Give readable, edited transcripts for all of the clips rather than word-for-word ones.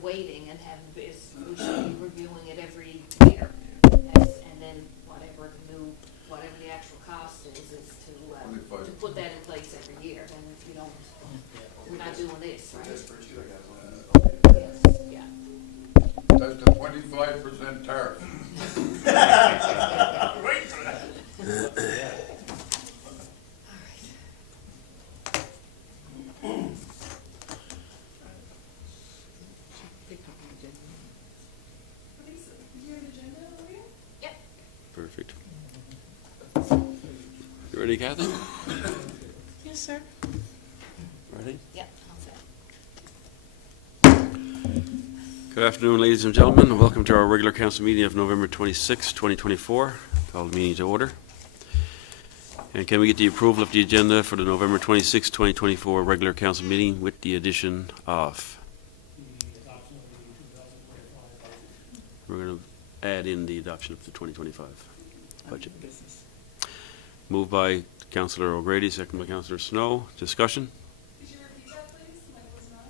of waiting and having this, we should be reviewing it every year. And then whatever the actual cost is to put that in place every year. And if you don't, we're not doing this, right? Yes, yeah. That's the 25% tariff. Wait for that. Perfect. You ready, Kathy? Yes, sir. Ready? Yeah, I'll say. Good afternoon, ladies and gentlemen, and welcome to our regular council meeting of November 26, 2024. Call the meeting to order. And can we get the approval of the agenda for the November 26, 2024 regular council meeting with the addition of? We're going to add in the adoption of the 2025 budget. Moved by Councillor O'Grady, second by Councillor Snow. Discussion? Could you repeat that, please? Mike was not.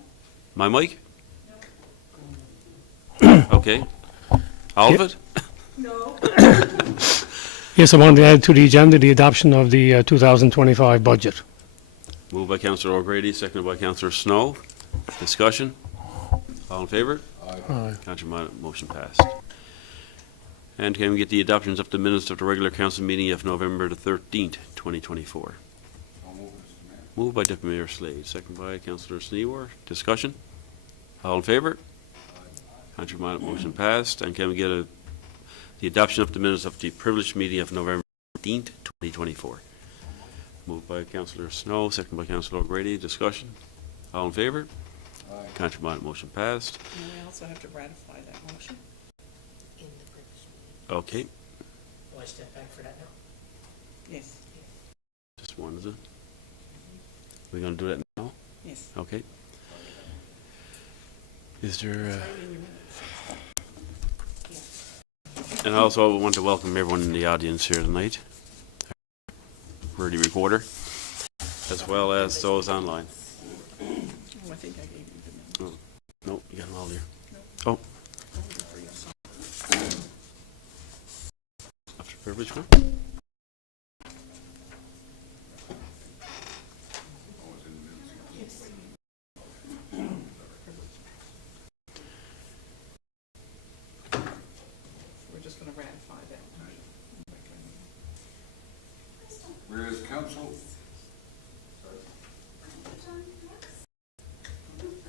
My mic? No. Okay. All of it? No. Yes, I want to add to the agenda the adoption of the 2025 budget. Moved by Councillor O'Grady, seconded by Councillor Snow. Discussion? All in favour? Aye. Contrary minded, motion passed. And can we get the adoptions of the minutes of the regular council meeting of November the 13th, 2024? Moved by Deputy Mayor Slade, seconded by Councillor Sneewar. Discussion? All in favour? Contrary minded, motion passed. And can we get the adoption of the minutes of the privileged meeting of November 13th, 2024? Moved by Councillor Snow, seconded by Councillor O'Grady. Discussion? All in favour? Contrary minded, motion passed. And we also have to ratify that motion. In the previous Okay, Will I step back for that now? Yes, just one, is it? We're going to do that now? yes. Okay. Is there, It's right in your minutes. and I also want to welcome everyone in the audience here tonight. Rudy Recorder, as well as those online. Oh, I think I gave you the minutes. Nope, you got them all here. Oh. Oh, after privilege one? We're just going to ratify that motion. Whereas council.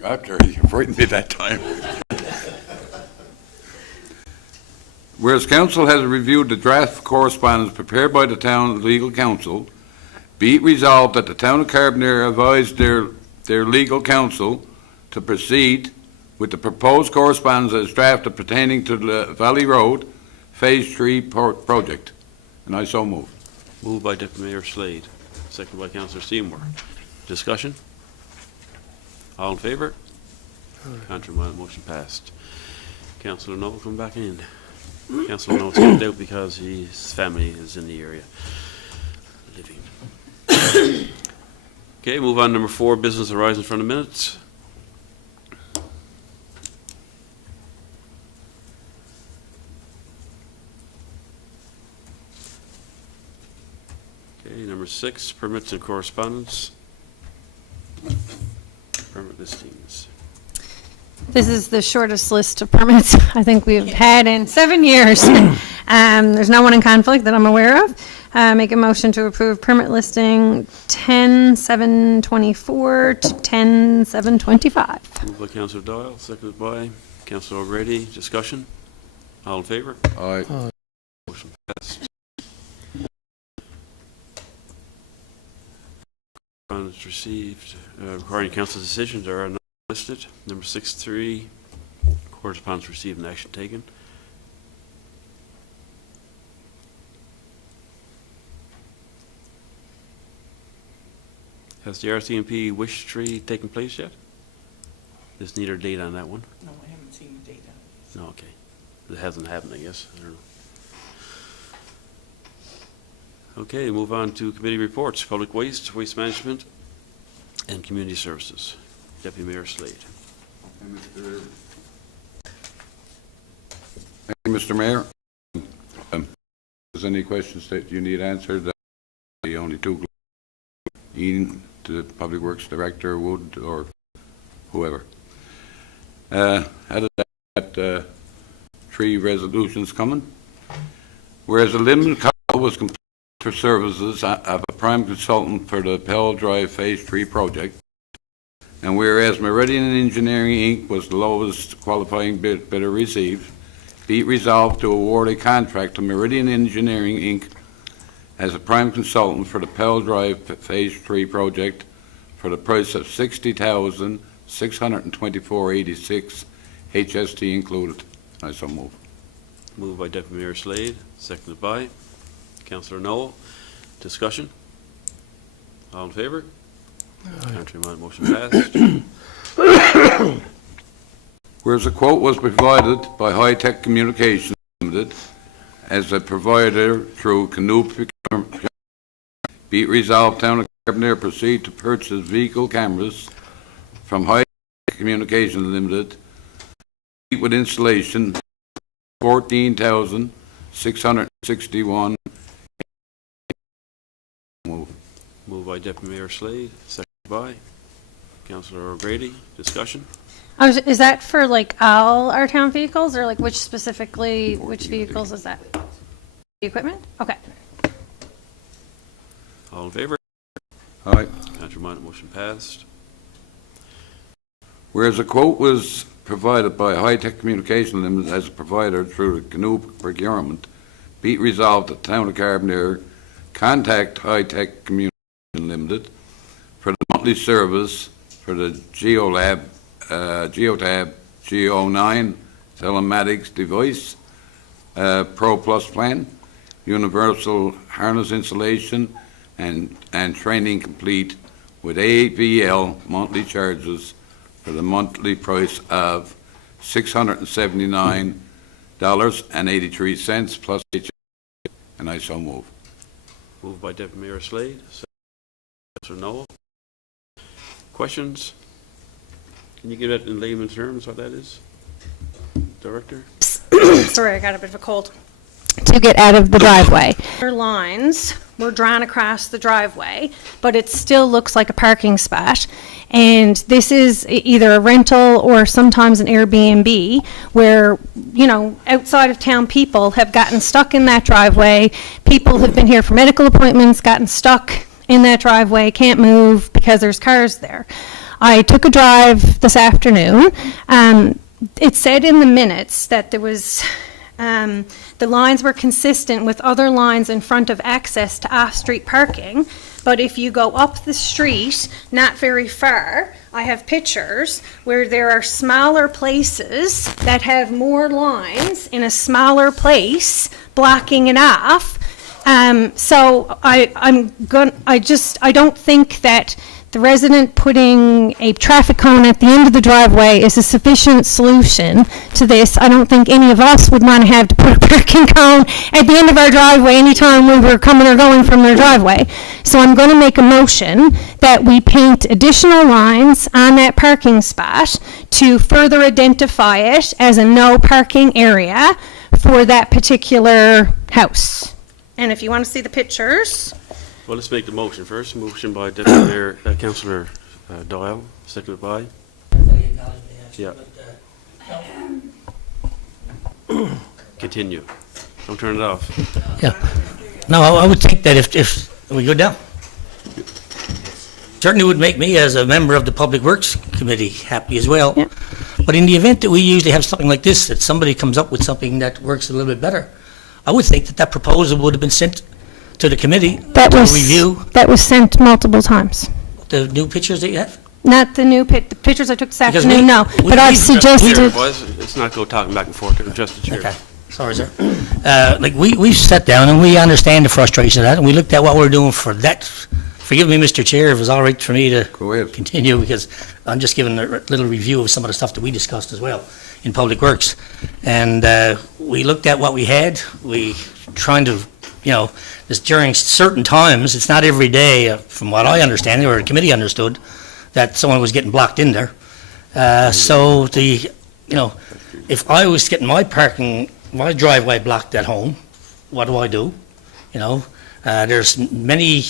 After you frightened me that time. Whereas council has reviewed the draft correspondence prepared by the town legal counsel, be it resolved that the town of Carbonear advised their legal counsel to proceed with the proposed correspondence as drafted pertaining to the Valley Road Phase 3 project. And I so move. Moved by Deputy Mayor Slade, seconded by Councillor Seymour. Discussion? All in favour? Contrary minded, motion passed. Councillor Noel, come back in. Councillor Noel stepped out because his family is in the area living. Okay, move on. Number 4, business arising from the minutes. Okay, number 6, permits and correspondence. Permit listings. This is the shortest list of permits I think we've had in 7 years. There's no one in conflict that I'm aware of. Make a motion to approve permit listing 10-724 to 10-725. Moved by Councillor Doyle, seconded by Councillor O'Grady. Discussion? All in favour? Aye. Motion passed. Correspondence received requiring council decisions are not listed. Number 6.3, correspondence received and action taken. Has the RCMP wish tree taken place yet? There's neither date on that one. No, I haven't seen the date on it. No, okay. It hasn't happened, I guess. I don't know. Okay, move on to committee reports. Public waste, waste management, and community services. Deputy Mayor Slade. Okay, Mr. Mr. Mayor. Is any questions that you need answered? The only two, Ian, the Public Works Director, Wood, or whoever. Had that 3 resolutions coming. Whereas the limited call was complete for services of a prime consultant for the Pell Drive Phase 3 project, and whereas Meridian Engineering Inc. was the lowest qualifying bidder received, be it resolved to award a contract to Meridian Engineering Inc. as a prime consultant for the Pell Drive Phase 3 project for the price of $60,624.86, HST included. I so move. Moved by Deputy Mayor Slade, seconded by Councillor Noel. Discussion? All in favour? Contrary minded, motion passed. Whereas a quote was provided by High Tech Communications Limited as a provider through Canoe Procurement, be it resolved, Town of Carbonear proceed to purchase vehicle cameras from High Tech Communications Limited with installation $14,661. Moved by Deputy Mayor Slade, seconded by Councillor O'Grady. Discussion? Is that for like all our town vehicles, or like which specifically, which vehicles is that? The equipment? Okay. All in favour? Aye. Contrary minded, motion passed. Whereas a quote was provided by High Tech Communications Limited as a provider through the Canoe Procurement, be it resolved that the Town of Carbonear contact High Tech Communications Limited for the monthly service for the Geotab Geo9 telematics device, Pro Plus plan, universal harness installation, and training complete with AVL monthly charges for the monthly price of $679.83 plus HST, and I so move. Moved by Deputy Mayor Slade, seconded by Councillor Noel. Questions? Can you give that in layman's terms what that is, Director? Sorry, I got a bit of a cold. To get out of the driveway. Lines were drawn across the driveway, but it still looks like a parking spot. And this is either a rental or sometimes an Airbnb where, you know, outside of town people have gotten stuck in that driveway. People have been here for medical appointments, gotten stuck in that driveway, can't move because there's cars there. I took a drive this afternoon. It said in the minutes that there was, the lines were consistent with other lines in front of access to off-street parking. But if you go up the street, not very far, I have pictures where there are smaller places that have more lines in a smaller place blocking it off. So I don't think that the resident putting a traffic cone at the end of the driveway is a sufficient solution to this. I don't think any of us would want to have to put a parking cone at the end of our driveway anytime we were coming or going from their driveway. So I'm going to make a motion that we paint additional lines on that parking spot to further identify it as a no parking area for that particular house. And if you want to see the pictures. Well, let's make the motion first. Motion by Deputy Mayor, Councillor Doyle, seconded by. Yeah. Continue. Don't turn it off. Yeah. No, I would think that if we go down, certainly would make me as a member of the Public Works Committee happy as well. Yeah. But in the event that we usually have something like this, that somebody comes up with something that works a little bit better, I would think that that proposal would have been sent to the committee to review. That was sent multiple times. The new pictures that you have? Not the new the pictures I took this Because afternoon, no. But I've suggested. Let's not go talking back and forth. Just the chair. Okay, sorry, sir. Like, we sat down and we understand the frustration of that, and we looked at what we're doing for that. Forgive me, Mr. Chair, if it was all right for me to Go ahead. continue, because I'm just giving a little review of some of the stuff that we discussed as well in Public Works. And we looked at what we had. We trying to, you know, just during certain times, it's not every day, from what I understand, or the committee understood, that someone was getting blocked in there. So if I was getting my parking my driveway blocked at home. What do? You know, there's many,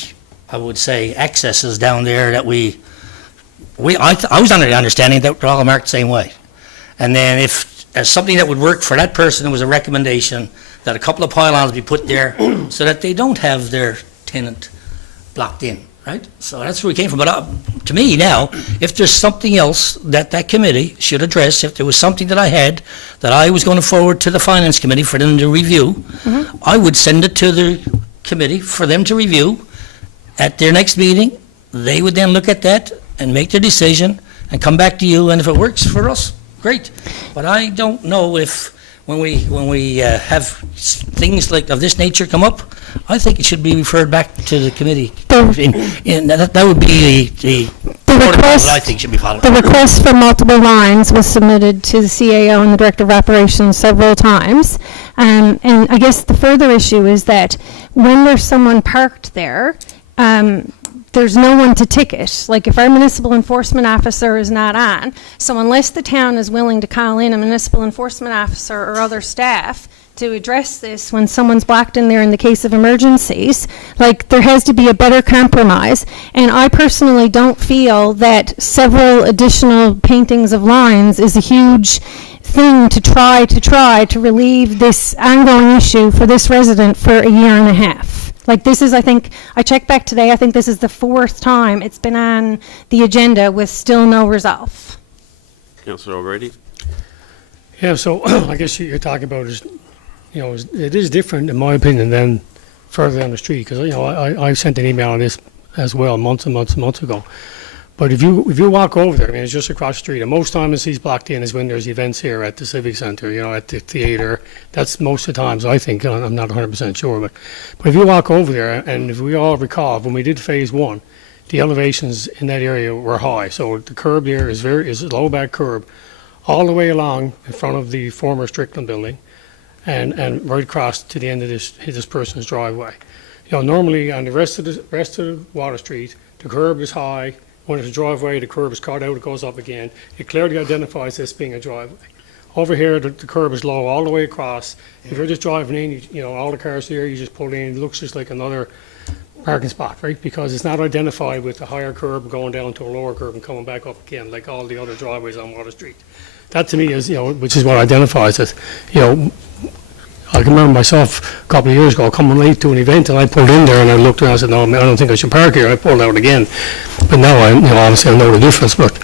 I would say, accesses down there that I was under the understanding that they're all marked the same way. And then if, as something that would work for that person, there was a recommendation that a couple of pylons be put there so that they don't have their tenant blocked in, right? So that's where we came from. But to me now, if there's something else that that committee should address, if there was something that I had that I was going to forward to the finance committee for them to review, I would send it to the committee for them to review at their next meeting. They would then look at that and make their decision and come back to you. And if it works for us, great. But I don't know if when we have things like of this nature come up, I think it should be referred back to the committee. That would be the request that I think should be followed. The request for multiple lines was submitted to the CAO and the Director of Operations several times. And I guess the further issue is that when there's someone parked there, there's no one to ticket. Like if our municipal enforcement officer is not on, so unless the town is willing to call in a municipal enforcement officer or other staff to address this when someone's blocked in there in the case of emergencies, like there has to be a better compromise. And I personally don't feel that several additional paintings of lines is a huge thing to try to relieve this ongoing issue for this resident for a year and a half. Like this is, I think, I checked back today, I think this is the 4th time it's been on the agenda with still no resolve. Councillor O'Grady? Yeah, so I guess you're talking about is, you know, it is different in my opinion than further down the street, because, you know, I sent an email on this as well months and months and months ago. But if you walk over there, I mean, it's just across the street, and most times he's blocked in is when there's events here at the Civic Center, you know, at the theater. That's most of the times, I think. I'm not 100% sure, but if you walk over there, and if we all recall, when we did phase 1, the elevations in that area were high. So the curb there is a low back curb all the way along in front of the former Strickland building, and right across to the end of this person's driveway. You know, normally on the rest of the Water Street, the curb is high. When it's a driveway, the curb is cut out, it goes up again. It clearly identifies this being a driveway. Over here, the curb is low all the way across. If you're just driving in, you know, all the cars here, you just pull in, it looks just like another parking spot, right? Because it's not identified with the higher curb going down to a lower curb and coming back up again, like all the other driveways on Water Street. That to me is, you know, which is what identifies it. You know, I can remember myself a couple of years ago coming late to an event, and I pulled in there and I looked around and I said, no, I don't think I should park here. I pulled out again. But now you know, obviously I know the difference, but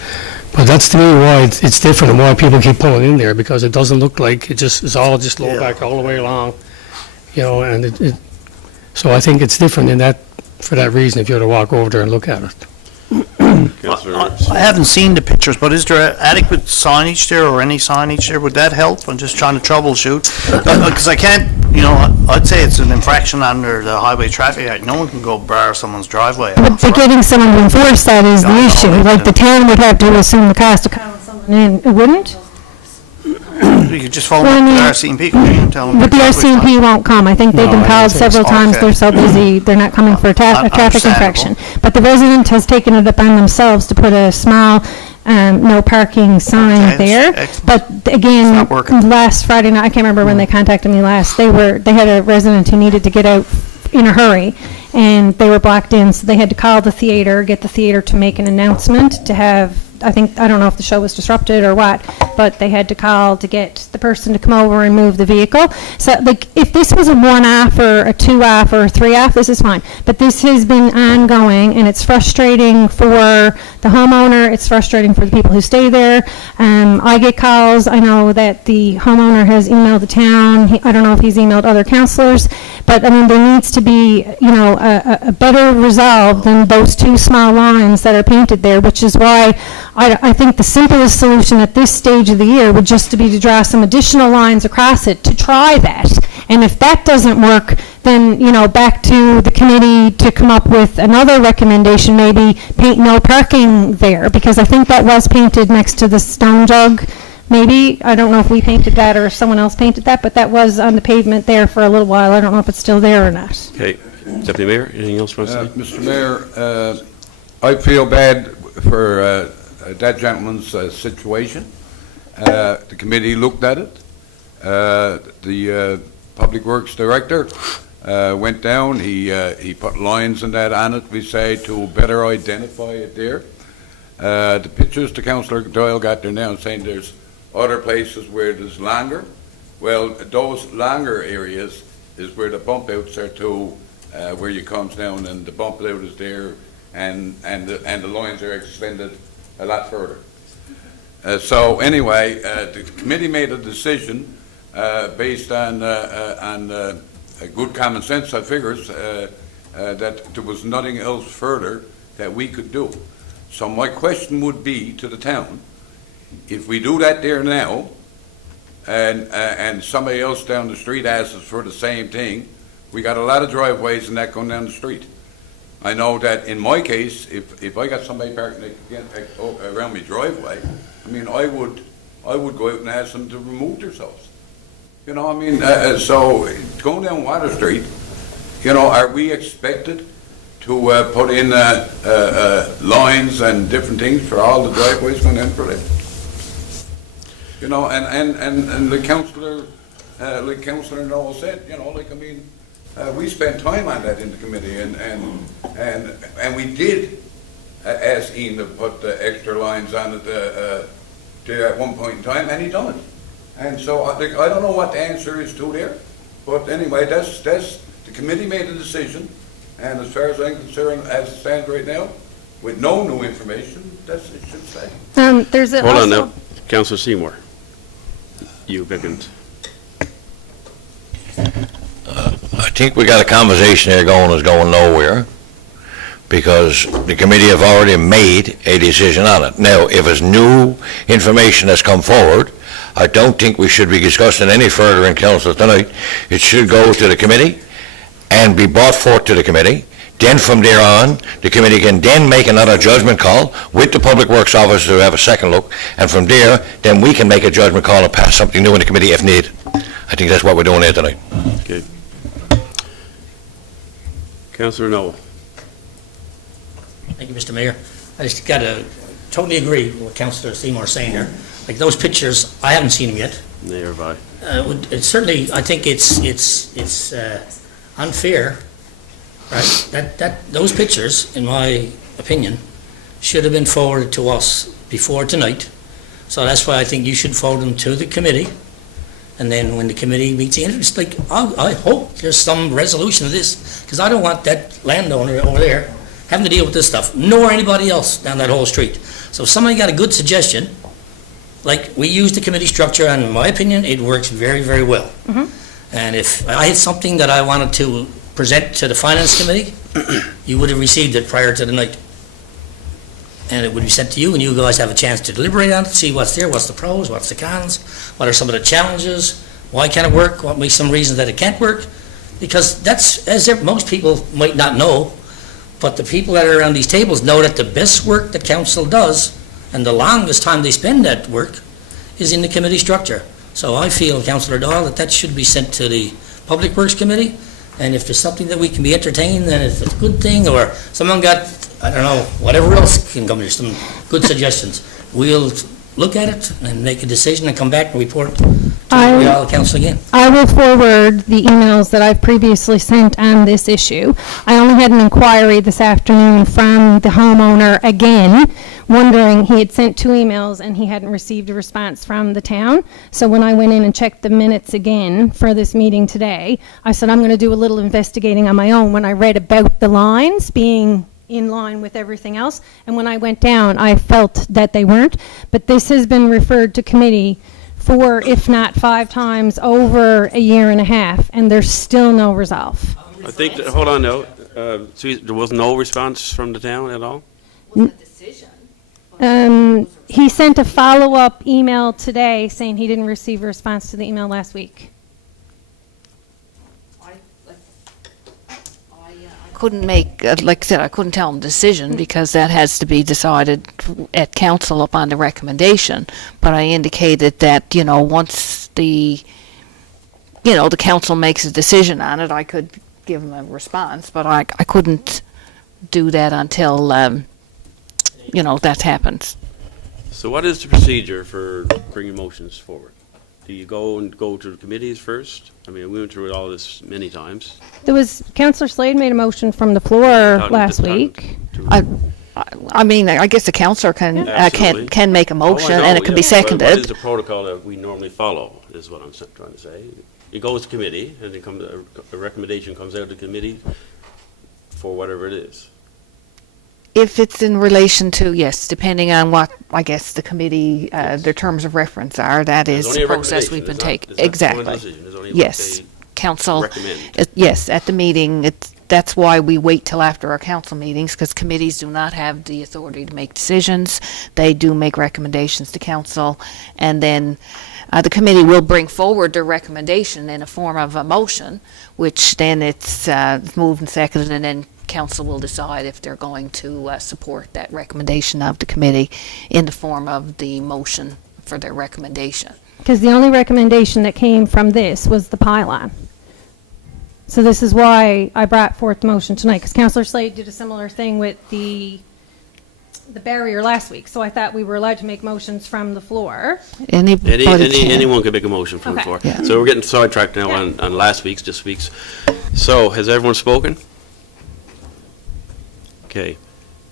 that's to me why it's different and why people keep pulling in there, because it doesn't look like it's all just low back all the way along, you know, and so I think it's different in that, for that reason, if you were to walk over there and look at it. I haven't seen the pictures, but is there adequate signage there or any signage there? Would that help? I'm just trying to troubleshoot. Because I can't, you know, I'd say it's an infraction under the Highway Traffic Act. No one can go bar someone's driveway. But getting someone to enforce that is the issue. Like the town would have to assume the cost of calling someone in, it wouldn't? You could just phone up the RCMP and tell them. But the RCMP won't come. I think they've been called several times. Okay. They're so busy, they're not coming for a traffic infraction. But the resident has taken it upon themselves to put a small, no parking sign there. Excellent. But again, not working. last Friday night, I can't remember when they contacted me last, they had a resident who needed to get out in a hurry, and they were blocked in, so they had to call the theater, get the theater to make an announcement to have, I don't know if the show was disrupted or what, but they had to call to get the person to come over and move the vehicle. So, like, if this was a 1-off or a 2-off or a 3-off, this is fine. But this has been ongoing, and it's frustrating for the homeowner. It's frustrating for the people who stay there. I get calls. I know that the homeowner has emailed the town. I don't know if he's emailed other councilors, but I mean, there needs to be, you know, a better resolve than those 2 small lines that are painted there, which is why I think the simplest solution at this stage of the year would just to be to draw some additional lines across it to try that. And if that doesn't work, then, you know, back to the committee to come up with another recommendation, maybe paint no parking there, because I think that was painted next to the stone jug. Maybe, I don't know if we painted that or if someone else painted that, but that was on the pavement there for a little while. I don't know if it's still there or not. Okay. Deputy Mayor, anything else for us? Mr. Mayor, I feel bad for that gentleman's situation. The committee looked at it. The Public Works Director went down, he put lines and that on it, we say, to better identify it there. The pictures the Councillor Doyle got there now saying there's other places where there's longer. Well, those longer areas is where the bump outs are to, where you comes down and the bump out is there and the lines are extended a lot further. So anyway, the committee made a decision based on good common sense, I figures, that there was nothing else further that we could do. So my question would be to the town, if we do that there now, and somebody else down the street asks us for the same thing, we got a lot of driveways and that going down the street. I know that in my case, if I got somebody parking around my driveway, I mean, I would go out and ask them to remove themselves. You know, I mean, so going down Water Street, you know, are we expected to put in lines and different things for all the driveways going in for that? You know, and the councillor, like Councillor Noel said, you know, like, I mean, we spent time on that in the committee, and we did ask Ian to put the extra lines on it there at one point in time, and he done it. And so I don't know what the answer is to there, but anyway, that's the committee made a decision, and as far as I'm concerned, as it stands right now, with no new information, that's it should say. There's Hold on now, Councillor Seymour. You beckoned. I think we got a conversation there is going nowhere, because the committee have already made a decision on it. Now, if it's new information that's come forward, I don't think we should be discussing any further in council tonight. It should go to the committee and be brought forth to the committee. Then from there on, the committee can then make another judgment call with the Public Works Officer to have a second look, and from there, then we can make a judgment call and pass something new in the committee if needed. I think that's what we're doing here tonight. Okay. Councillor Noel. Thank you, Mr. Mayor. I just got to totally agree with what Councillor Seymour is saying there. Like those pictures, I haven't seen them yet. Neither have I. It's certainly, I think it's unfair, right? Those pictures, in my opinion, should have been forwarded to us before tonight. So that's why I think you should forward them to the committee. And then when the committee meets the interest, like, I hope there's some resolution of this, because I don't want that landowner over there having to deal with this stuff, nor anybody else down that whole street. So if somebody got a good suggestion, like, we use the committee structure, and in my opinion, it works very, very well. And if I had something that I wanted to present to the Finance Committee, you would have received it prior to the night. And it would be sent to you, and you guys have a chance to deliberate on it, see what's there, what's the pros, what's the cons, what are some of the challenges, why can't it work, what makes some reasons that it can't work. Because that's, most people might not know, but the people that are around these tables know that the best work the council does, and the longest time they spend that work, is in the committee structure. So I feel, Councillor Doyle, that should be sent to the Public Works Committee, and if there's something that we can be entertained, and if it's a good thing, or someone got, I don't know, whatever else can come, there's some good suggestions, we'll look at it and make a decision and come back and report to the council again. I will forward the emails that I've previously sent on this issue. I only had an inquiry this afternoon from the homeowner again, wondering, he had sent 2 emails and he hadn't received a response from the town. So when I went in and checked the minutes again for this meeting today, I said I'm going to do a little investigating on my own when I read about the lines being in line with everything else. And when I went down, I felt that they weren't. But this has been referred to committee 4, if not 5 times over a year and a half, and there's still no resolve. I think, hold on now, so there was no response from the town at all? Wasn't a decision. He sent a follow-up email today saying he didn't receive a response to the email last week. I couldn't make, like I said, I couldn't tell him decision because that has to be decided at council upon the recommendation. But I indicated that, you know, once the council makes a decision on it, I could give him a response. But I couldn't do that until, that happens. So what is the procedure for bringing motions forward? Do you go to the committees first? I mean, we went through all this many times. There was, Councillor Slade made a motion from the floor last week. I mean, I guess the councillor Absolutely. can make a motion, Oh, I know, and it can be yeah, but What is seconded. the protocol that we normally follow, is what I'm trying to say. It goes to committee, and then a recommendation comes out of the committee for whatever it is. If it's in relation to, yes, depending on what, I guess, the committee, their terms of reference are, that There's is only a the process recommendation. we've been It's not- taking. it's not a Exactly. decision. It's only what Yes. they Council, recommend. yes, at the meeting, that's why we wait till after our council meetings, because committees do not have the authority to make decisions. They do make recommendations to council, and then the committee will bring forward their recommendation in a form of a motion, which then it's moved and seconded, and then council will decide if they're going to support that recommendation of the committee in the form of the motion for their recommendation. Because the only recommendation that came from this was the pylon. So this is why I brought forth the motion tonight, because Councillor Slade did a similar thing with the barrier last week. So I thought we were allowed to make motions from the floor. Anybody can. Anyone can make a motion from the Okay. floor. Yeah. So we're getting sidetracked now on this week's. So, has everyone spoken? Okay.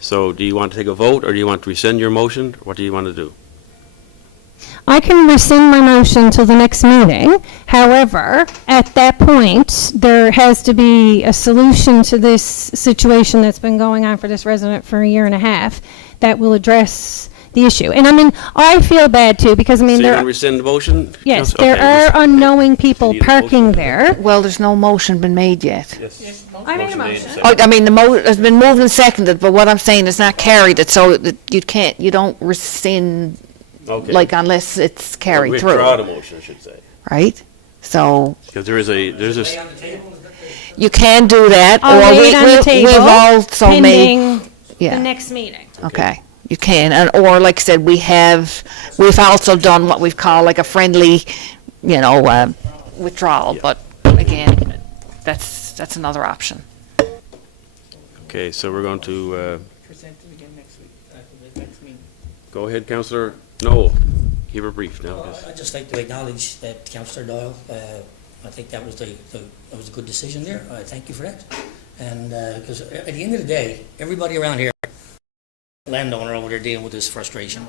So, do you want to take a vote, or do you want to rescind your motion? What do you want to do? I can rescind my motion till the next meeting. However, at that point, there has to be a solution to this situation that's been going on for this resident for a year and a half that will address the issue. And I mean, I feel bad too, because I mean, So you're there going to are, rescind the motion? yes, Okay, there are unknowing people Need a motion? parking there. Well, there's no motion been made yet. Yes. I made a made, motion. seconded. I mean, has been moved and seconded, but what I'm saying is not carried, it so that you don't rescind, Okay. like, unless it's carried Withdraw the through, motion, I should say. right? So, Because there's a, you can do that, I'll or lay it on the we've table also made, pending the yeah, next meeting. okay. You can, or like I said, we've also done what we've called like a friendly, withdrawal, but again, that's another option. okay, so we're going to, Present it again next week, after the next meeting. go ahead, Councillor Noel. Keep it brief now. I'd just like to acknowledge that Councillor Doyle, I think that was that was a good decision there. I thank you for that. And, because at the end of the day, everybody around here, landowner over there dealing with this frustration.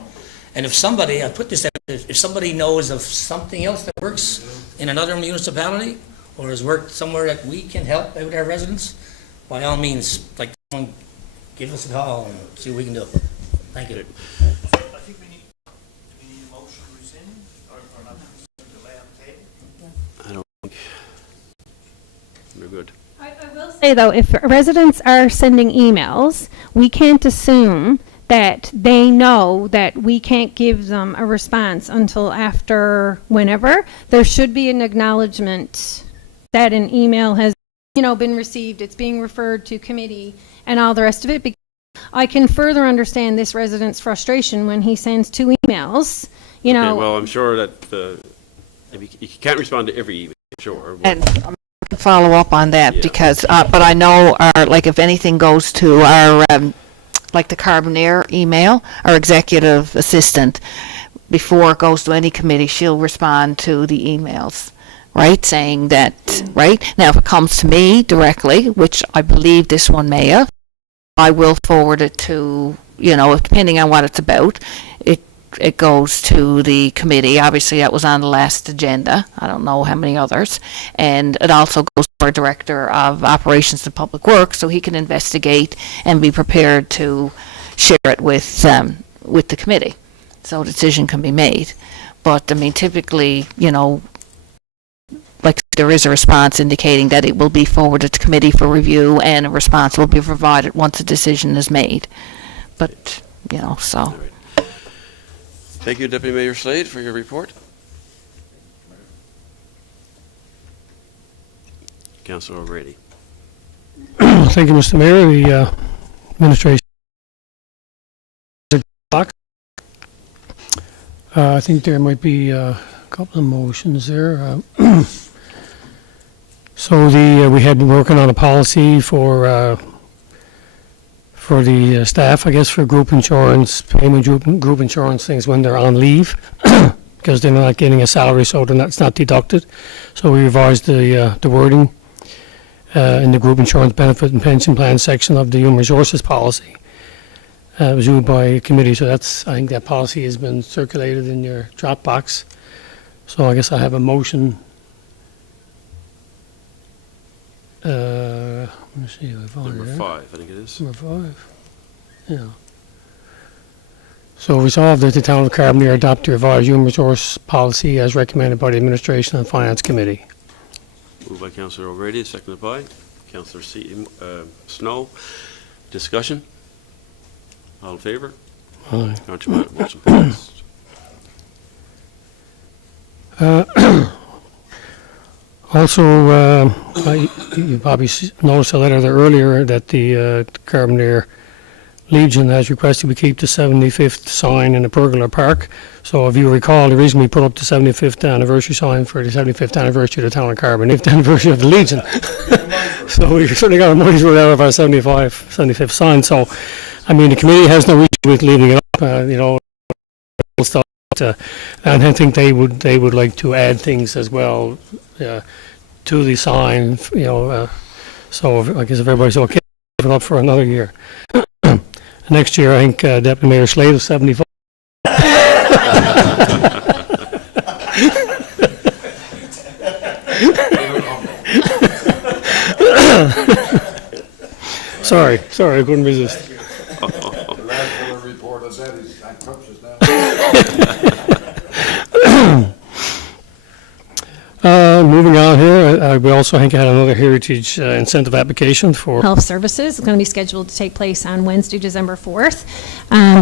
And if somebody, I put this out, if somebody knows of something else that works in another municipality, or has worked somewhere that we can help out our residents, by all means, like, give us a call and see what we can do. Thank you. I think we need a motion to rescind, or not to lay on the table. We're good. I will say though, if residents are sending emails, we can't assume that they know that we can't give them a response until after whenever. There should be an acknowledgement that an email has, been received, it's being referred to committee and all the rest of it. Because I can further understand this resident's frustration when he sends 2 emails, Okay, well, I'm sure that, you can't respond to every email, sure. but- And I'm going to follow up on that Yeah. because, but I know if anything goes to our, like the Carbonear email, our executive assistant, before it goes to any committee, she'll respond to the emails, right? Saying that, right? Now, if it comes to me directly, which I believe this one may have, I will forward it to, depending on what it's about, it goes to the committee. Obviously, that was on the last agenda. I don't know how many others. And it also goes to our Director of Operations and Public Works, so he can investigate and be prepared to share it with the committee, so a decision can be made. But, I mean, typically, like there is a response indicating that it will be forwarded to committee for review and a response will be provided once a decision is made. But, so. All right. Thank you, Deputy Mayor Slade, for your report. Councillor O'Grady. Thank you, Mr. Mayor. The administration. I think there might be a couple of motions there. So we had been working on a policy for the staff, I guess, for group insurance, payment group insurance things when they're on leave. because they're not getting a salary, so then that's not deducted. So we revised the wording in the group insurance benefit and pension plan section of the human resources policy. It was reviewed by a committee, so I think that policy has been circulated in your Dropbox. So I guess I have a motion. Let me see if I found it. Number 5, I think it is. Number 5. Yeah. So resolved that the town of Carbonear adopt the revised human resource policy as recommended by the Administration and Finance Committee. Moved by Councillor O'Grady, seconded by Councillor Snow. Discussion? All in favour? Aye. Contrary minded, motion passed. Also, you probably noticed a letter there earlier that the Carbonear Legion has requested we keep the 75th sign in the Pergola Park. So if you recall, the reason we put up the 75th anniversary sign for the 75th anniversary of the town of Carbonear, 75th anniversary of the Legion. So we certainly got our money's worth out of our 75th sign. So, I mean, the committee has no issue with leaving it up, stuff. And I think they would like to add things as well to the sign, so I guess if everybody's okay, leave it up for another year. Next year, I think Deputy Mayor Slade is 75. Sorry, I couldn't resist. The last one report I said is unconscious now. Moving on here, we also, I think, had another heritage incentive application for Health Services. It's going to be scheduled to take place on Wednesday, December 4th.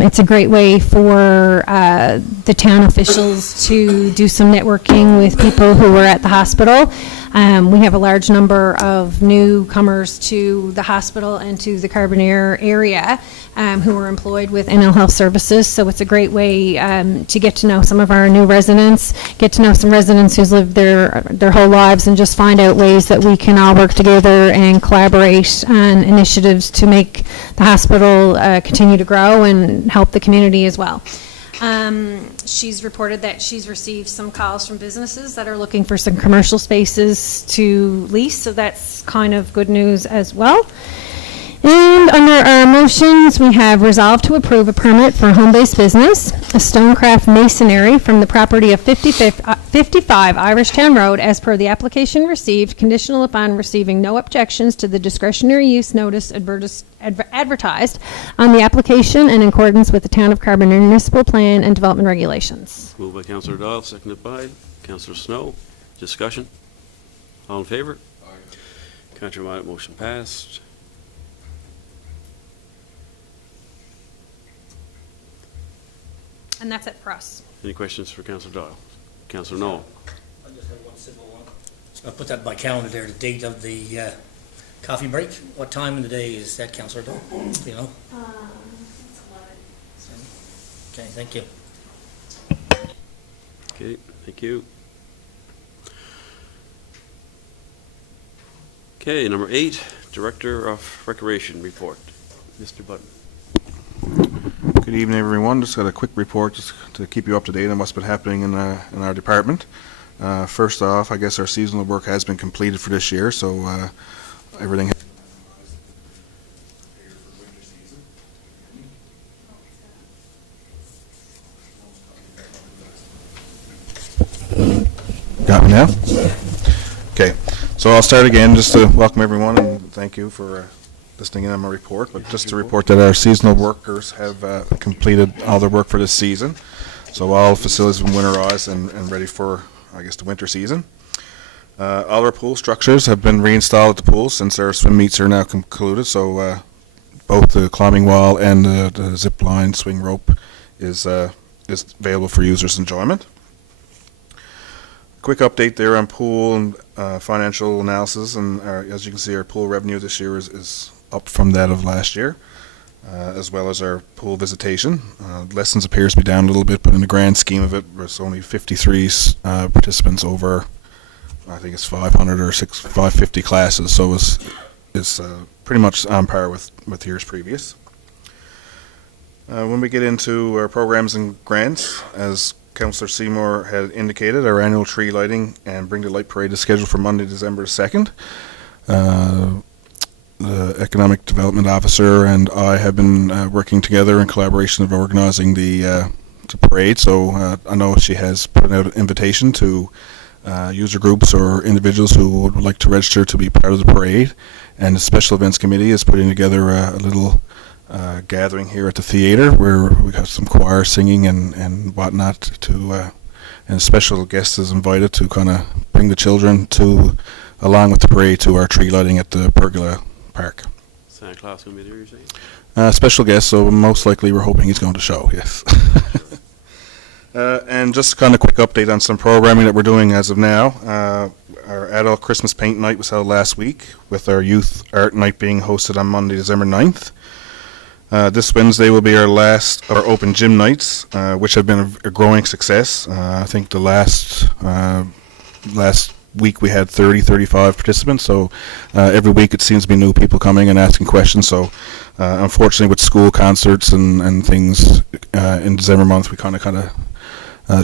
It's a great way for the town officials to do some networking with people who are at the hospital. We have a large number of newcomers to the hospital and to the Carbonear area who are employed with NL Health Services, so it's a great way to get to know some of our new residents, get to know some residents who's lived their whole lives, and just find out ways that we can all work together and collaborate on initiatives to make the hospital continue to grow and help the community as well. She's reported that she's received some calls from businesses that are looking for some commercial spaces to lease, so that's kind of good news as well. And under our motions, we have resolved to approve a permit for a home-based business, a Stonecraft Masonry from the property of 55 Irishtown Road, as per the application received, conditional upon receiving no objections to the discretionary use notice advertised on the application in accordance with the Town of Carbonear Municipal Plan and Development Regulations. Moved by Councillor Doyle, seconded by Councillor Snow. Discussion? All in favour? Aye. Contrary minded, motion passed. And that's it for us. Any questions for Councillor Doyle? Councillor Noel? I just have one simple one. I'll put that in my calendar there, the date of the coffee break. What time of the day is that, Councillor Doyle? Do you know? Okay, thank you. Okay, thank you. Okay, number 8, Director of Recreation report. Mr. Button. Good evening, everyone. Just got a quick report just to keep you up to date on what's been happening in our department. First off, I guess our seasonal work has been completed for this year, so everything has got me now? Okay, so I'll start again just to welcome everyone and thank you for listening in on my report, but just to report that our seasonal workers have completed all their work for this season. So all facilities have been winterized and ready for, I guess, the winter season. All our pool structures have been reinstalled at the pool since our swim meets are now concluded. So both the climbing wall and the zip line swing rope is available for users' enjoyment. Quick update there on pool and financial analysis, and as you can see, our pool revenue this year is up from that of last year, as well as our pool visitation. Lessons appears to be down a little bit, but in the grand scheme of it, there's only 53 participants over, I think it's 500 or 550 classes, so it's pretty much on par with years previous. When we get into our programs and grants, as Councillor Seymour had indicated, our annual tree lighting and Bring the Light Parade is scheduled for Monday, December 2nd. The Economic Development Officer and I have been working together in collaboration of organising the parade, so I know she has put out an invitation to user groups or individuals who would like to register to be part of the parade, and the Special Events Committee is putting together a little gathering here at the theatre where we have some choir singing and whatnot and a special guest is invited to kind of bring the children along with the parade to our tree lighting at the Pergola Park. Santa Claus going to be there, you're saying? Special guest, so most likely we're hoping he's going to show, yes. And just kind of quick update on some programming that we're doing as of now. Our adult Christmas paint night was held last week, with our youth art night being hosted on Monday, December 9th. This Wednesday will be our open gym nights, which have been a growing success. I think the last week we had 35 participants, so every week it seems to be new people coming and asking questions. So unfortunately with school concerts and things in December month, we kind of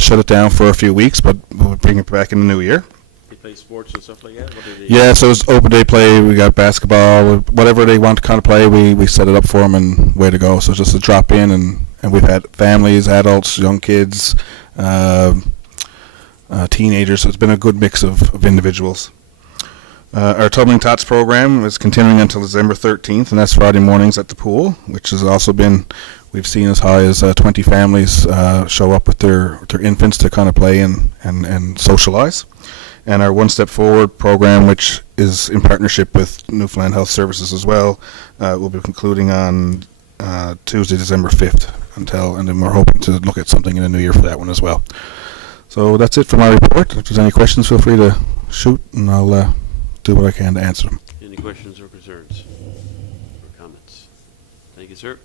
shut it down for a few weeks, but we'll bring it back in the new year. They play sports and stuff like that? What do they Yeah, so it's open day play, we got basketball, whatever they want to kind of play, we set it up for them and way to go. So just a drop in, and we've had families, adults, young kids, teenagers, so it's been a good mix of individuals. Our Tumbling Tots program is continuing until December 13th, and that's Friday mornings at the pool, which has also been, we've seen as high as 20 families show up with their infants to kind of play and socialize. And our One Step Forward program, which is in partnership with Newfoundland Health Services as well, will be concluding on Tuesday, December 5th, and then we're hoping to look at something in the new year for that one as well. So that's it for my report. If there's any questions, feel free to shoot, and I'll do what I can to answer them. Any questions or concerns or comments? Thank you, sir.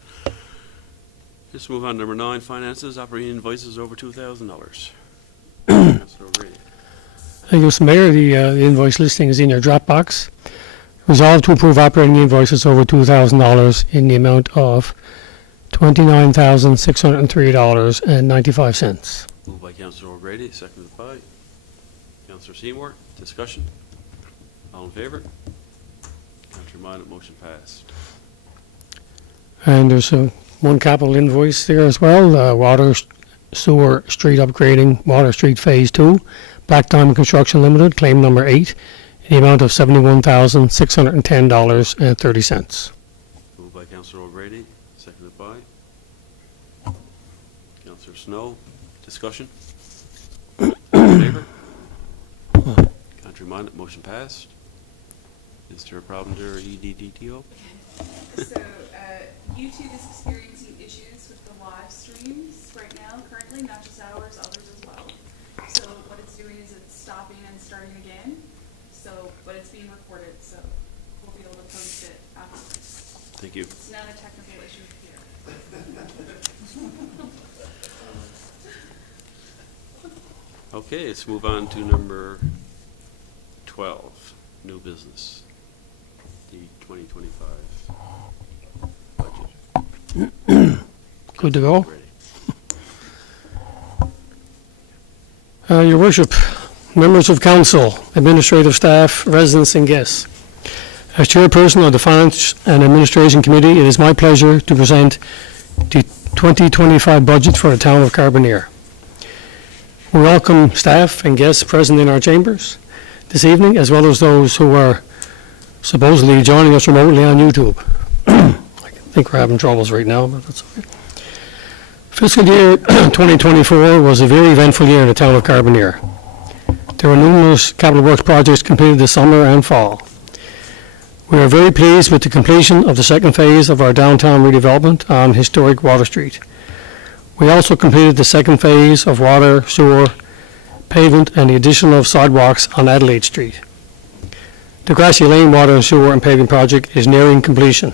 Let's move on to number 9, finances, operating invoices over $2,000. Councilor O'Grady. Thank you, Mr. Mayor. The invoice listing is in your Dropbox. Resolved to approve operating invoices over $2,000 in the amount of $29,603.95. Moved by Councilor O'Grady, seconded by Councilor Seymour. Discussion? All in favor? Counter-minded, motion passed. And there's one capital invoice there as well, water sewer street upgrading, Water Street Phase 2, Black Diamond Construction Limited, claim number 8, in the amount of $71,610.30. Moved by Councilor O'Grady, seconded by Councilor Snow. Discussion? All in favor? Country-minded, motion passed. Is there a problem there, EDDTO? So, YouTube is experiencing issues with the live streams right now, currently, not just ours, others as well. So what it's doing is it's stopping and starting again. So, but it's being recorded, so we'll be able to post it afterwards. Thank you. It's not a technical issue here. Okay, let's move on to number 12, new business, the 2025 budget. Good to go. Ready. Your Worship, members of Council, administrative staff, residents and guests. As Chairperson of the Finance and Administration Committee, it is my pleasure to present the 2025 budget for the town of Carbonear. We welcome staff and guests present in our chambers this evening, as well as those who are supposedly joining us remotely on YouTube. I think we're having troubles right now, but that's okay. Fiscal year 2024 was a very eventful year in the town of Carbonear. There were numerous capital works projects completed this summer and fall. We are very pleased with the completion of the second phase of our downtown redevelopment on historic Water Street. We also completed the second phase of water, sewer, pavement, and the addition of sidewalks on Adelaide Street. The Grassy Lane Water and Sewer and Paving Project is nearing completion.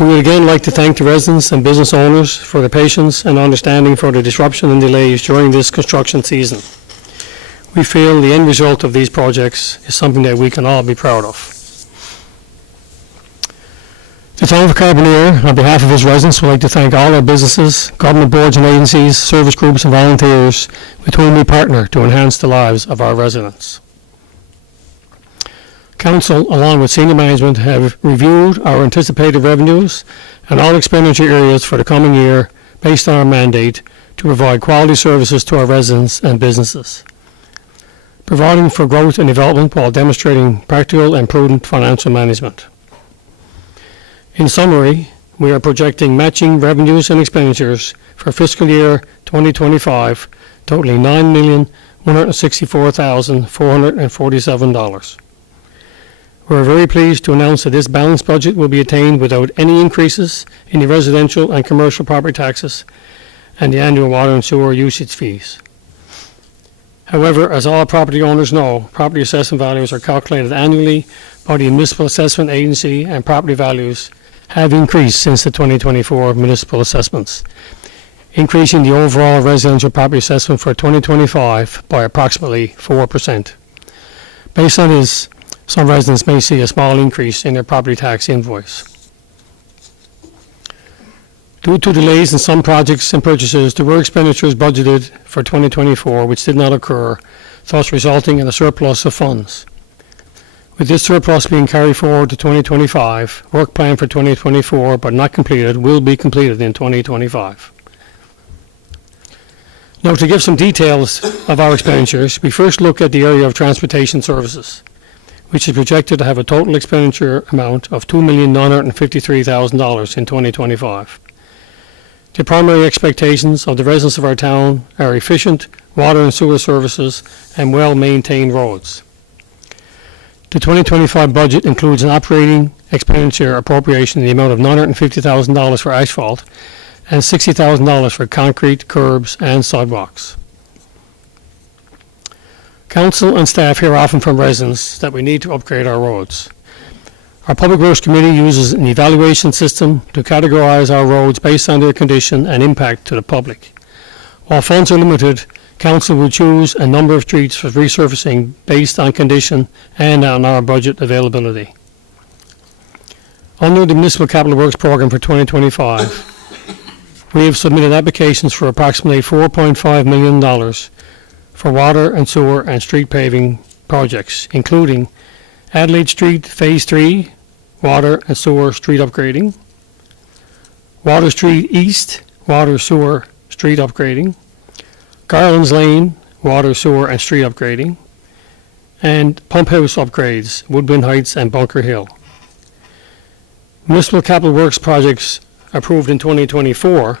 We would again like to thank the residents and business owners for their patience and understanding for the disruption and delays during this construction season. We feel the end result of these projects is something that we can all be proud of. The town of Carbonear, on behalf of its residents, would like to thank all our businesses, government boards and agencies, service groups and volunteers with whom we partner to enhance the lives of our residents. Council, along with senior management, have reviewed our anticipated revenues and all expenditure areas for the coming year based on our mandate to provide quality services to our residents and businesses, providing for growth and development while demonstrating practical and prudent financial management. In summary, we are projecting matching revenues and expenditures for fiscal year 2025 totaling $9,164,447. We're very pleased to announce that this balanced budget will be attained without any increases in the residential and commercial property taxes and the annual water and sewer usage fees. However, as all property owners know, property assessment values are calculated annually by the Municipal Assessment Agency, and property values have increased since the 2024 municipal assessments, increasing the overall residential property assessment for 2025 by approximately 4%. Based on this, some residents may see a small increase in their property tax invoice. Due to delays in some projects and purchases, there were expenditures budgeted for 2024 which did not occur, thus resulting in a surplus of funds. With this surplus being carried forward to 2025, work planned for 2024 but not completed will be completed in 2025. Now, to give some details of our expenditures, we first look at the area of transportation services, which is projected to have a total expenditure amount of $2,953,000 in 2025. The primary expectations of the residents of our town are efficient water and sewer services and well-maintained roads. The 2025 budget includes an operating expenditure appropriation in the amount of $950,000 for asphalt and $60,000 for concrete, curbs, and sidewalks. Council and staff hear often from residents that we need to upgrade our roads. Our Public Works Committee uses an evaluation system to categorize our roads based on their condition and impact to the public. While funds are limited, Council will choose a number of streets for resurfacing based on condition and on our budget availability. Under the Municipal Capital Works Program for 2025, we have submitted applications for approximately $4.5 million for water and sewer and street paving projects, including Adelaide Street Phase 3, water and sewer street upgrading, Water Street East, water sewer street upgrading, Garland's Lane, water, sewer, and street upgrading, and pump house upgrades, Woodbine Heights and Bunker Hill. Municipal Capital Works projects approved in 2024,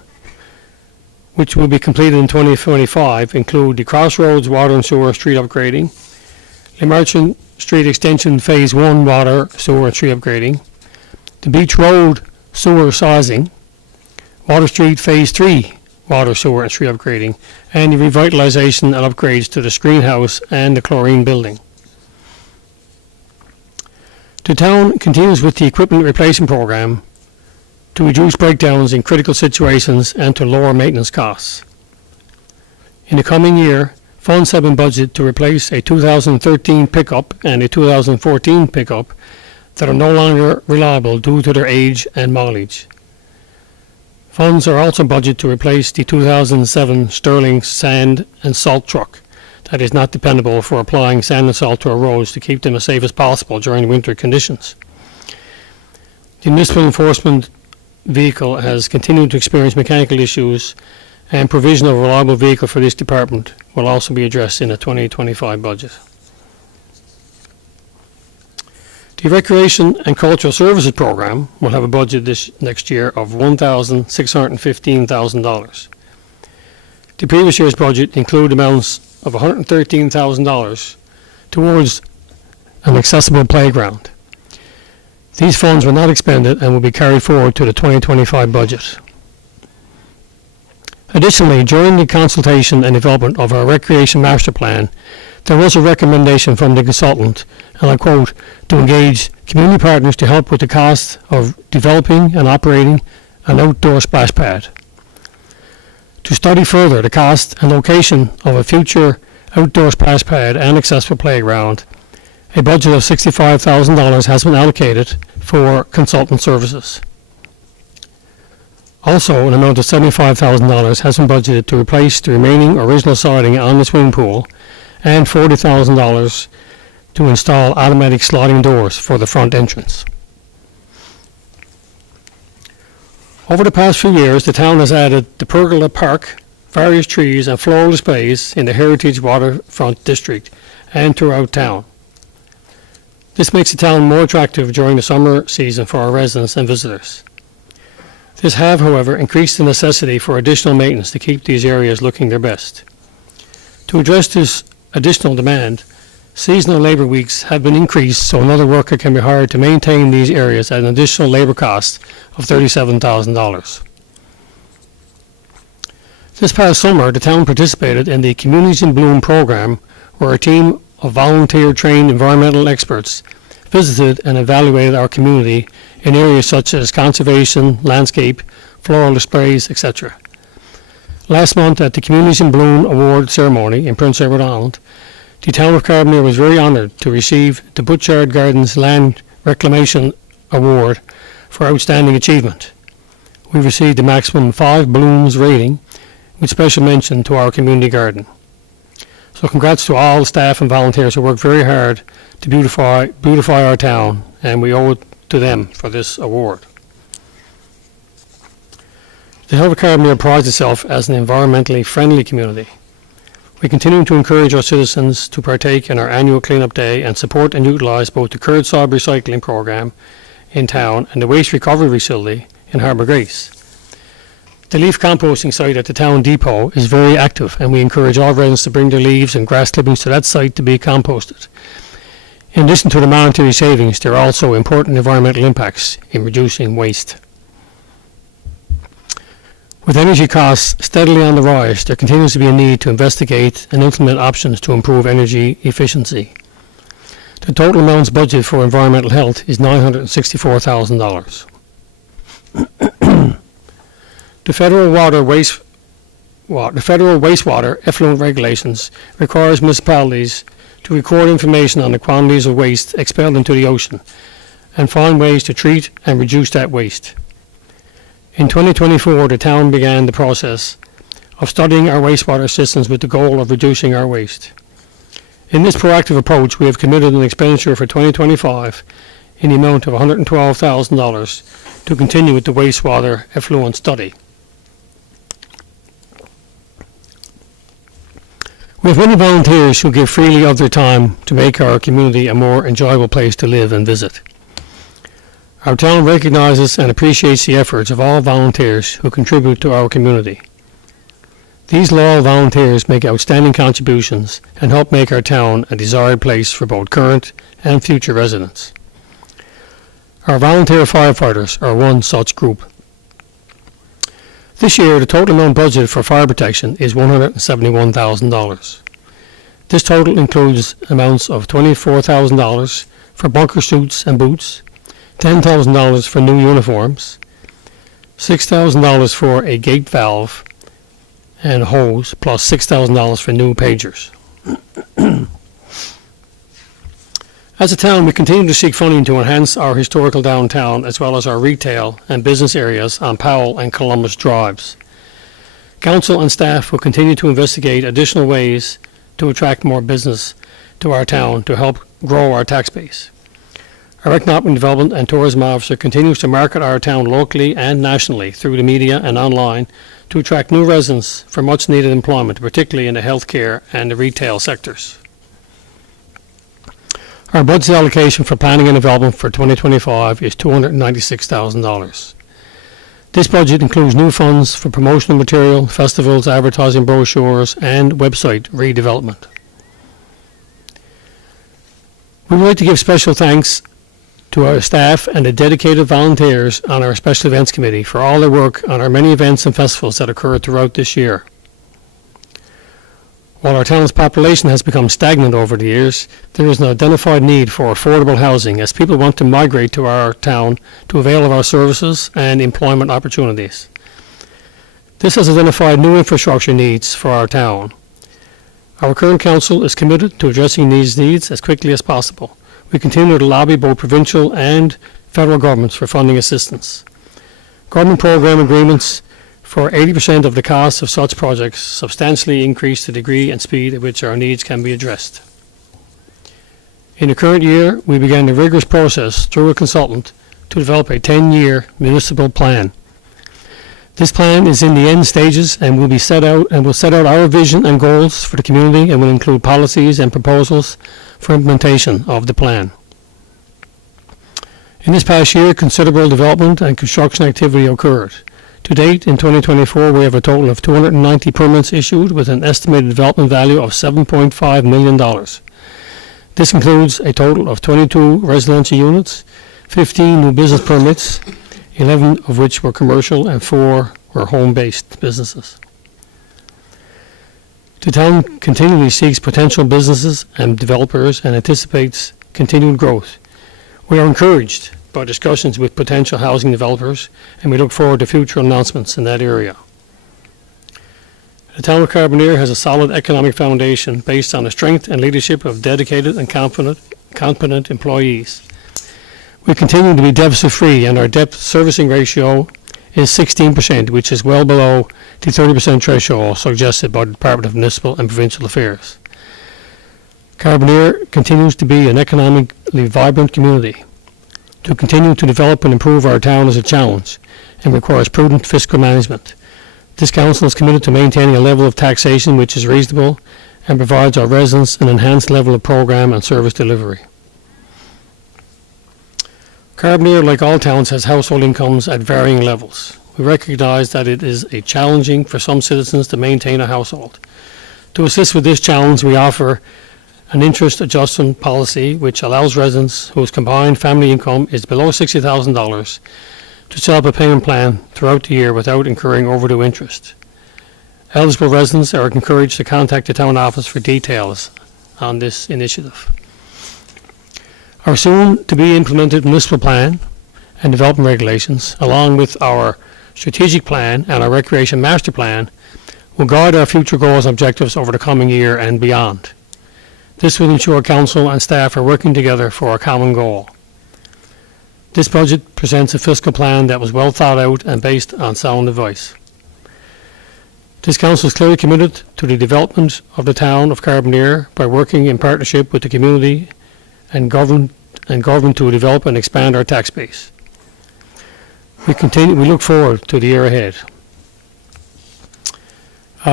which will be completed in 2025, include the Crossroads water and sewer street upgrading, the Merchant Street Extension Phase 1 water, sewer, and street upgrading, the Beach Road sewer sizing, Water Street Phase 3 water, sewer, and street upgrading, and the revitalization and upgrades to the screen house and the chlorine building. The town continues with the equipment replacement program to reduce breakdowns in critical situations and to lower maintenance costs. In the coming year, funds have been budgeted to replace a 2013 pickup and a 2014 pickup that are no longer reliable due to their age and mileage. Funds are also budgeted to replace the 2007 Sterling sand and salt truck that is not dependable for applying sand and salt to our roads to keep them as safe as possible during winter conditions. The municipal enforcement vehicle has continued to experience mechanical issues, and provision of a reliable vehicle for this department will also be addressed in the 2025 budget. The Recreation and Cultural Services Program will have a budget this next year of $1,615,000. The previous year's budget included amounts of $113,000 towards an accessible playground. These funds were not expended and will be carried forward to the 2025 budget. Additionally, during the consultation and development of our Recreation Master Plan, there was a recommendation from the consultant, and I quote, to engage community partners to help with the cost of developing and operating an outdoor splash pad. To study further the cost and location of a future outdoor splash pad and accessible playground, a budget of $65,000 has been allocated for consultant services. Also, an amount of $75,000 has been budgeted to replace the remaining original siding on the swimming pool and $40,000 to install automatic sliding doors for the front entrance. Over the past few years, the town has added the pergola park, various trees and floral displays in the Heritage Waterfront District and throughout town. This makes the town more attractive during the summer season for our residents and visitors. This have, however, increased the necessity for additional maintenance to keep these areas looking their best. To address this additional demand, seasonal labor weeks have been increased so another worker can be hired to maintain these areas at an additional labor cost of $37,000. This past summer, the town participated in the Communities in Bloom program, where a team of volunteer-trained environmental experts visited and evaluated our community in areas such as conservation, landscape, floral displays, etc. Last month at the Communities in Bloom Award ceremony in Prince Edward Island, the town of Carbonear was very honoured to receive the Butchart Gardens Land Reclamation Award for Outstanding Achievement. We received the maximum 5 blooms rating with special mention to our community garden. So congrats to all the staff and volunteers who worked very hard to beautify our town, and we owe it to them for this award. The Town of Carbonear prides itself as an environmentally friendly community. We continue to encourage our citizens to partake in our annual cleanup day and support and utilise both the curbside recycling programme in town and the waste recovery facility in Harbour Grace. The leaf composting site at the town depot is very active, and we encourage all residents to bring their leaves and grass clippings to that site to be composted. In addition to the monetary savings, there are also important environmental impacts in reducing waste. With energy costs steadily on the rise, there continues to be a need to investigate and implement options to improve energy efficiency. The total amounts budgeted for environmental health is $964,000. The federal wastewater effluent regulations requires municipalities to record information on the quantities of waste expelled into the ocean and find ways to treat and reduce that waste. In 2024, the town began the process of studying our wastewater systems with the goal of reducing our waste. In this proactive approach, we have committed an expenditure for 2025 in the amount of $112,000 to continue with the wastewater effluent study. We have many volunteers who give freely of their time to make our community a more enjoyable place to live and visit. Our town recognizes and appreciates the efforts of all volunteers who contribute to our community. These loyal volunteers make outstanding contributions and help make our town a desired place for both current and future residents. Our volunteer firefighters are one such group. This year, the total amount budgeted for fire protection is $171,000. This total includes amounts of $24,000 for bunker suits and boots, $10,000 for new uniforms, $6,000 for a gate valve and hose, plus $6,000 for new pagers. As a town, we continue to seek funding to enhance our historical downtown as well as our retail and business areas on Powell and Columbus Drives. Council and staff will continue to investigate additional ways to attract more business to our town to help grow our tax base. Our Economic Development and Tourism Officer continues to market our town locally and nationally through the media and online to attract new residents for much needed employment, particularly in the healthcare and the retail sectors. Our budget allocation for planning and development for 2025 is $296,000. This budget includes new funds for promotional material, festivals, advertising brochures, and website redevelopment. We would like to give special thanks to our staff and the dedicated volunteers on our Special Events Committee for all their work on our many events and festivals that occurred throughout this year. While our town's population has become stagnant over the years, there is an identified need for affordable housing as people want to migrate to our town to avail of our services and employment opportunities. This has identified new infrastructure needs for our town. Our current council is committed to addressing these needs as quickly as possible. We continue to lobby both provincial and federal governments for funding assistance. Government program agreements for 80% of the costs of such projects substantially increase the degree and speed at which our needs can be addressed. In the current year, we began a rigorous process through a consultant to develop a 10-year municipal plan. This plan is in the end stages and will set out our vision and goals for the community and will include policies and proposals for implementation of the plan. In this past year, considerable development and construction activity occurred. To date, in 2024, we have a total of 290 permits issued with an estimated development value of $7.5 million. This includes a total of 22 residential units, 15 new business permits, 11 of which were commercial and 4 were home-based businesses. The town continually seeks potential businesses and developers and anticipates continued growth. We are encouraged by discussions with potential housing developers, and we look forward to future announcements in that area. The town of Carbonear has a solid economic foundation based on the strength and leadership of dedicated and competent employees. We continue to be deficit-free, and our debt servicing ratio is 16%, which is well below the 30% threshold suggested by the Department of Municipal and Provincial Affairs. Carbonear continues to be an economically vibrant community. To continue to develop and improve our town is a challenge and requires prudent fiscal management. This council is committed to maintaining a level of taxation which is reasonable and provides our residents an enhanced level of program and service delivery. Carbonear, like all towns, has household incomes at varying levels. We recognize that it is challenging for some citizens to maintain a household. To assist with this challenge, we offer an interest adjustment policy which allows residents whose combined family income is below $60,000 to set up a payment plan throughout the year without incurring overdue interest. Eligible residents are encouraged to contact the town office for details on this initiative. Our soon-to-be implemented municipal plan and development regulations, along with our strategic plan and our recreation master plan, will guide our future goals and objectives over the coming year and beyond. This will ensure council and staff are working together for a common goal. This budget presents a fiscal plan that was well thought out and based on sound advice. This council is clearly committed to the development of the town of Carbonear by working in partnership with the community and government to develop and expand our tax base. We look forward to the year ahead.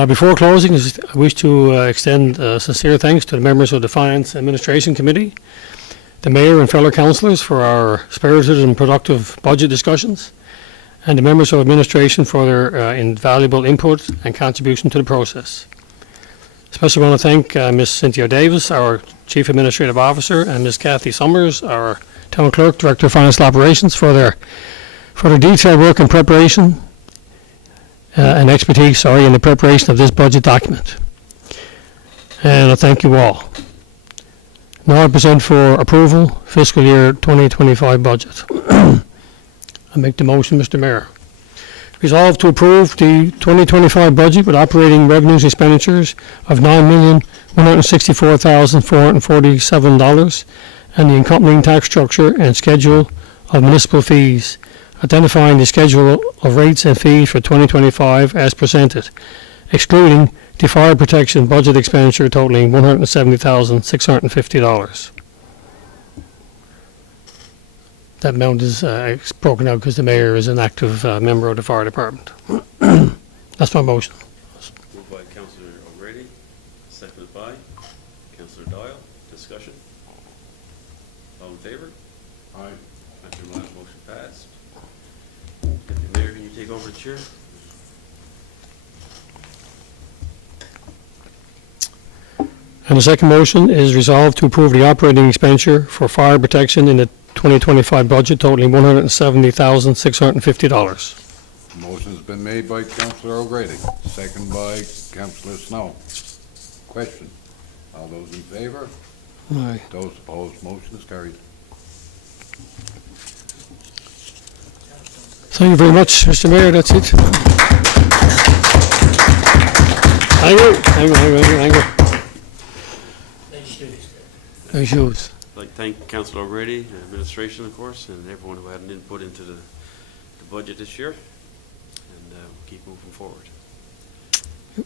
Before closing, I wish to extend sincere thanks to the members of the Finance and Administration Committee, the Mayor and fellow councillors for our spirited and productive budget discussions, and the members of administration for their invaluable input and contribution to the process. Especially want to thank Ms. Cynthia Davis, our Chief Administrative Officer, and Ms. Kathy Summers, our Town Clerk, Director of Financial Operations, for their detailed work and preparation and expertise, in the preparation of this budget document. And I thank you all. Now I present for approval fiscal year 2025 budget. I make the motion, Mr. Mayor. Resolved to approve the 2025 budget with operating revenues and expenditures of $9,164,447 and the accompanying tax structure and schedule of municipal fees, identifying the schedule of rates and fees for 2025 as presented, excluding the fire protection budget expenditure totaling $170,650. That amount is broken out because the mayor is an active member of the fire department. That's my motion. Moved by Councillor O'Grady, seconded by Councillor Doyle. Discussion? All in favour? Aye. After the last motion passed. Deputy Mayor, can you take over the chair? And the second motion is resolved to approve the operating expenditure for fire protection in the 2025 budget totaling $170,650. Motion has been made by Councillor O'Grady, second by Councillor Snow. Question? All those in favour? Aye. Those opposed, motion is carried. Thank you very much, Mr. Mayor. That's it. Thank you. Thank you. Thank you. I'd like to thank Councillor O'Grady, administration, of course, and everyone who had an input into the the budget this year, and we'll keep moving forward.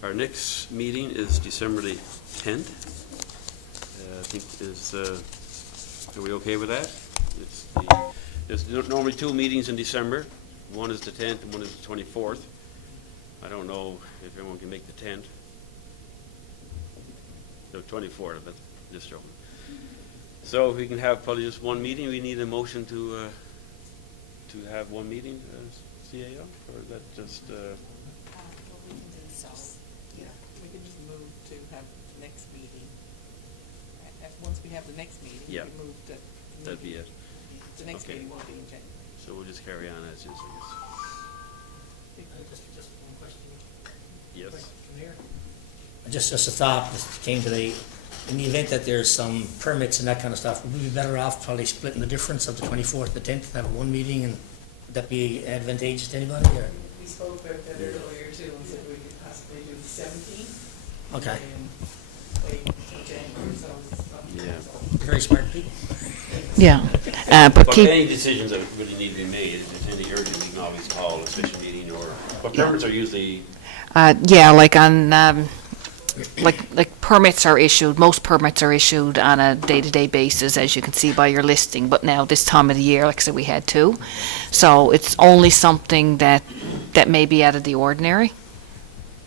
Our next meeting is December the 10th. I think are we okay with that? There's normally 2 meetings in December. One is the 10th and one is the 24th. I don't know if everyone can make the 10th. The 24th, but just joking. So if we can have probably just one meeting, we need a motion to have one meeting, CAO, or is that just, We can just move to have the next meeting. Once we have the next meeting, we Yeah. can move to. that'd be it? The next Okay. meeting will be in January. So we'll just carry on as is, I Just one question. guess. Yes. Just a thought that came today. In the event that there's some permits and that kind of stuff, would we be better off probably splitting the difference of the 24th, the 10th, and have one meeting, and would that be advantageous to anybody, or? We spoke about that earlier too, and said we could possibly do the 17th. Okay. And wait until January, so it's not. Yeah. Very smart people. Yeah, but But keep, any decisions that really need to be made, if there's any urgent, we can always call a special meeting, or, but permits are usually, yeah, like on, like permits are issued, most permits are issued on a day-to-day basis, as you can see by your listing, but now this time of the year, like I said, we had 2. So it's only something that may be out of the ordinary.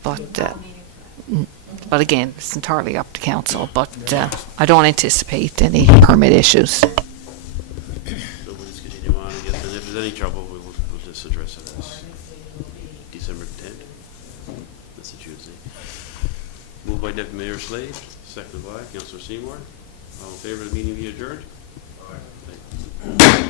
But again, it's entirely up to council, but I don't anticipate any permit issues. so we'll just continue on, I guess, and if there's any trouble, we'll just address it as December 10th. That's a Tuesday. Moved by Deputy Mayor Slade, seconded by Councillor Seymour. All in favor of the meeting be adjourned? Aye.